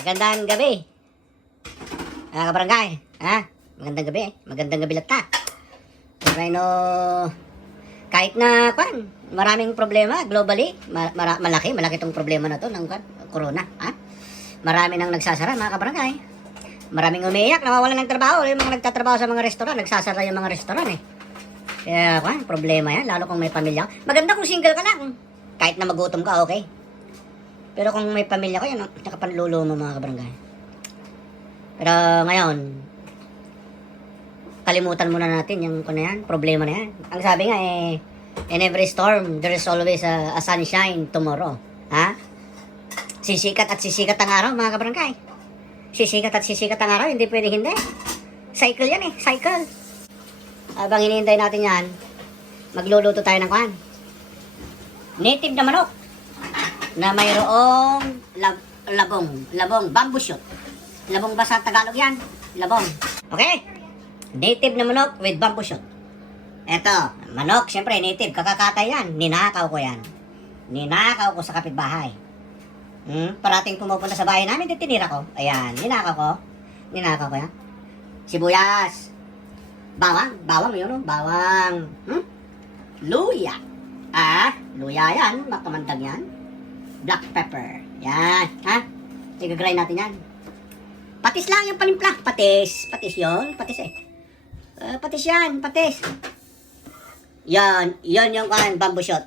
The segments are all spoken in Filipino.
Magandang gabi. Kabarangay. Ha? Magandang gabi. Magandang gabi lahat. Rhino, kahit na maraming problema globally, malaki tong problema na to ng corona. Ha? Marami nang nagsasara mga kabarangay. Maraming umiiyak, nawawalan ng trabaho. Yung mga nagtatrabaho sa mga restaurant, nagsasara yung mga restaurant eh. Kaya problema yan, lalo kung may pamilya. Maganda kung single ka lang. Kahit na magutom ka, okay. Pero kung may pamilya ko, yan, tsaka panlulo mo mga kabarangay. Pero ngayon, kalimutan muna natin yung problema na yan. Ang sabi nga in every storm, there is always a sunshine tomorrow. Ha? Sisikat at sisikat ang araw mga kabarangay. Sisikat at sisikat ang araw, hindi pwede hindi. Cycle yan eh, cycle. Habang hinihintay natin yan, magluluto tayo ng native na manok na mayroong labong, bamboo shoot. Labong ba sa Tagalog yan? Labong. Okay? Native na manok with bamboo shoot. Eto, manok, syempre native, kakakatay yan. Ninakaw ko yan. Ninakaw ko sa kapitbahay. Parating pumupunta sa bahay namin, tinira ko. Ayan, ninakaw ko yan. Sibuyas. Bawang yun, no? Bawang. Luya. Luya yan, makamandag yan. Black pepper. Yan, ha? Igagray natin yan. Patis lang yung panimpla. Patis yun. Patis eh. Patis yan, patis. Yan yung bamboo shoot.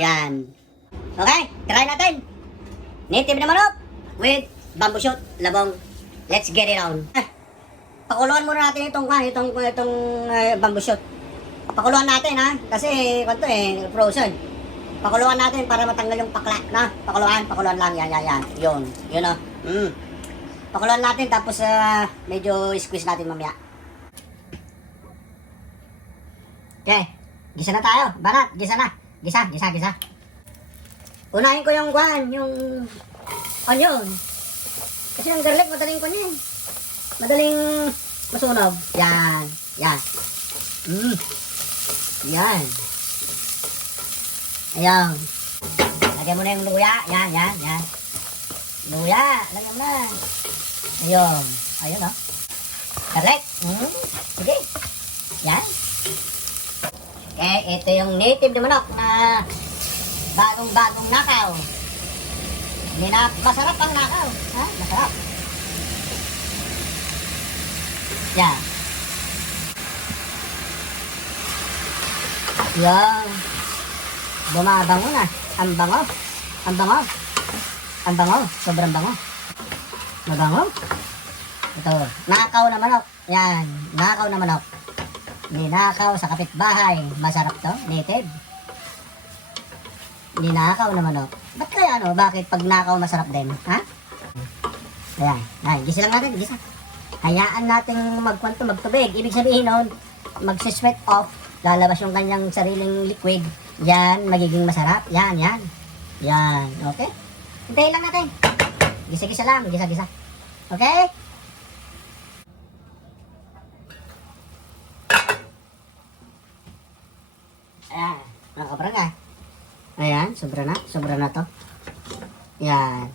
Yan. Okay, try natin. Native na manok with bamboo shoot, labong. Let's get it on. Pakuluan muna natin itong bamboo shoot. Pakuluan natin ha, kasi frozen. Pakuluan natin para matanggal yung pakla, na? Pakuluan lang, yan. Yun o. Pakuluan natin, tapos medyo squeeze natin mamaya. Okay, gisa na tayo. Banat, gisa na. Gisa. Unahin ko yung onion. Kasi yung garlic, madaling madaling masunog. Yan. Yan. Ayan. Lagyan mo na yung luya. Yan. Luya. Lagyan mo na. Ayun o. Garlic. Sige. Yan. Okay, ito yung native na manok na bagong nakaw. Masarap ang nakaw. Ha? Masarap. Yan. Yan. Bumabango na. Ang bango. Sobrang bango. Mabango. Ito. Nakaw na manok. Yan. Nakaw na manok. Ninakaw sa kapitbahay. Masarap to. Native. Ninakaw na manok. Ba't kaya Bakit pag nakaw masarap din? Ha? Ayan. Gisa lang natin. Gisa. Hayaan natin magtubig. Ibig sabihin magsisweat off. Lalabas yung kanyang sariling liquid. Yan, magiging masarap. Yan. Okay? Hintayin lang natin. Gisa-gisa lang. Gisa-gisa. Okay? Ayan. Nakakabra nga. Ayan. Sobra na to. Yan.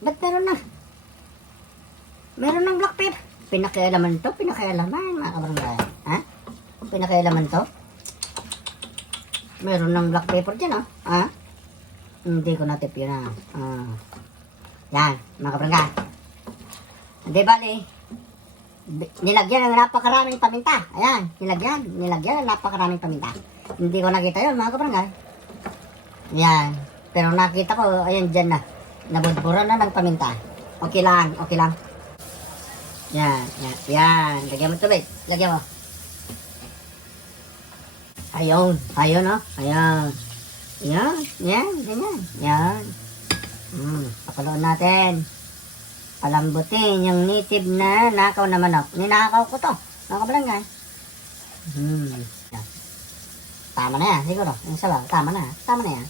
Ba't meron na? Meron ng black pepper. Pinakialaman mga kabarangay. Ha? Pinakialaman to? Meron ng black pepper dyan, ha? Hindi ko natip yun, Yan, mga kabarangay. Hindi bali. Nilagyan ng napakaraming paminta. Ayan, nilagyan ng napakaraming paminta. Hindi ko nakita yun, mga kabarangay. Yan. Pero nakita ko, ayan dyan na. Nabudburan na ng paminta. Okay lang. Yan. Lagyan mo tubig. Lagyan mo. Ayun, Ayan. Yan. Yan. Pakuluan natin. Palambutin yung native na nakaw na manok. Ninakaw ko to. Mga kabarangay. Yan. Tama na yan, siguro. Yung sabaw, tama na yan.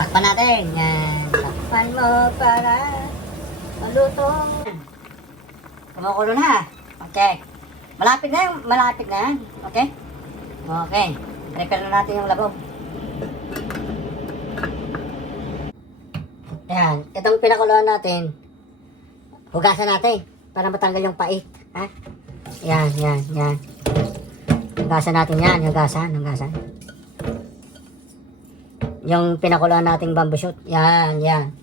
Takpan natin. Yan. Takpan mo para maluto. Kumukulo na. Okay. Malapit na yan. Okay? Okay. Prepare na natin yung labong. Ayan, itong pinakuluan natin, hugasan natin para matanggal yung pait. Ha? Yan, yan, yan. Hugasan natin yan, hugasan. Yung pinakuluan nating bamboo shoot. Yan, yan.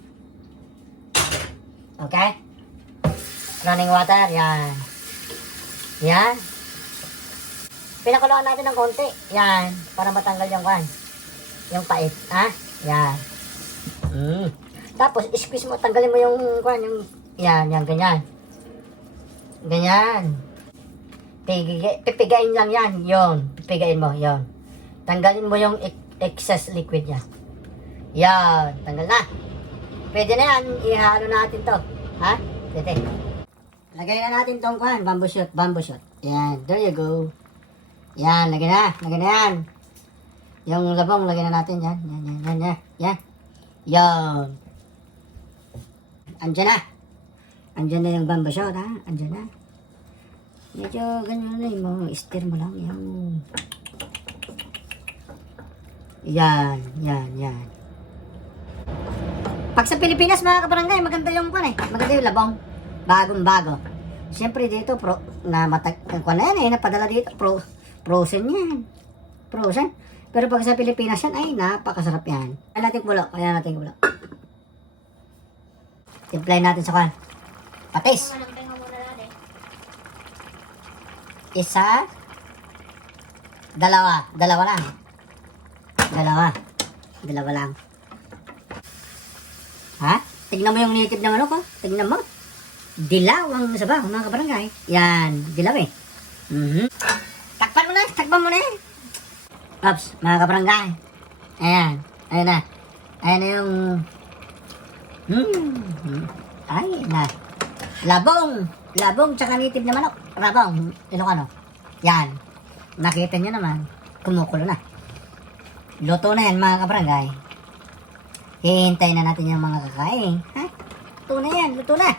Okay? Running water, yan. Yan. Pinakuluan natin ng konti. Yan, para matanggal yung kwan. Yung pait. Ha? Yan. Tapos, squeeze mo, tanggalin mo yung kwan, yung yan, yan, ganyan. Ganyan. Pipigain lang yan. Yon. Pipigain mo. Yon. Tanggalin mo yung excess liquid niya. Yan. Tanggal na. Pwede na yan. Ihalo natin to. Ha? Pwede. Lagay na natin tong kuhan. Bamboo shoot. Bamboo shoot. Yan. There you go. Yan. Lagay na. Lagay na yan. Yung labong, lagay na natin. Yan. Yan. Yan. Yan. Yan. Yan. Yan. Andyan na. Andyan na yung bamboo shoot, ha? Andyan na. Medyo ganyan na yung stir mo lang. Yan. Yan. Yan. Pag sa Pilipinas, mga kabarangay, maganda yung pan eh. Maganda yung labong. Bagong bago. Siyempre dito, kung na yan eh, napadala dito, frozen yan. Frozen. Pero pag sa Pilipinas yan, ay napakasarap yan. Kaya natin kulo. Timplayin natin sa kwan. Patis. Isa. Dalawa lang. Dalawa lang. Ha? Tignan mo yung native na manok, oh. Tignan mo. Dilaw ang sabaw, mga kabarangay. Yan, dilaw eh. Takpan mo na. Ops, mga kabarangay. Ayan na. Ayan na yung... Ay na. Labong tsaka native na manok. Rabong, Ilocano. Yan. Nakita nyo naman, kumukulo na. Luto na yan, mga kabarangay. Hihintayin na natin yung mga kakain. Ha? Luto na yan, luto na.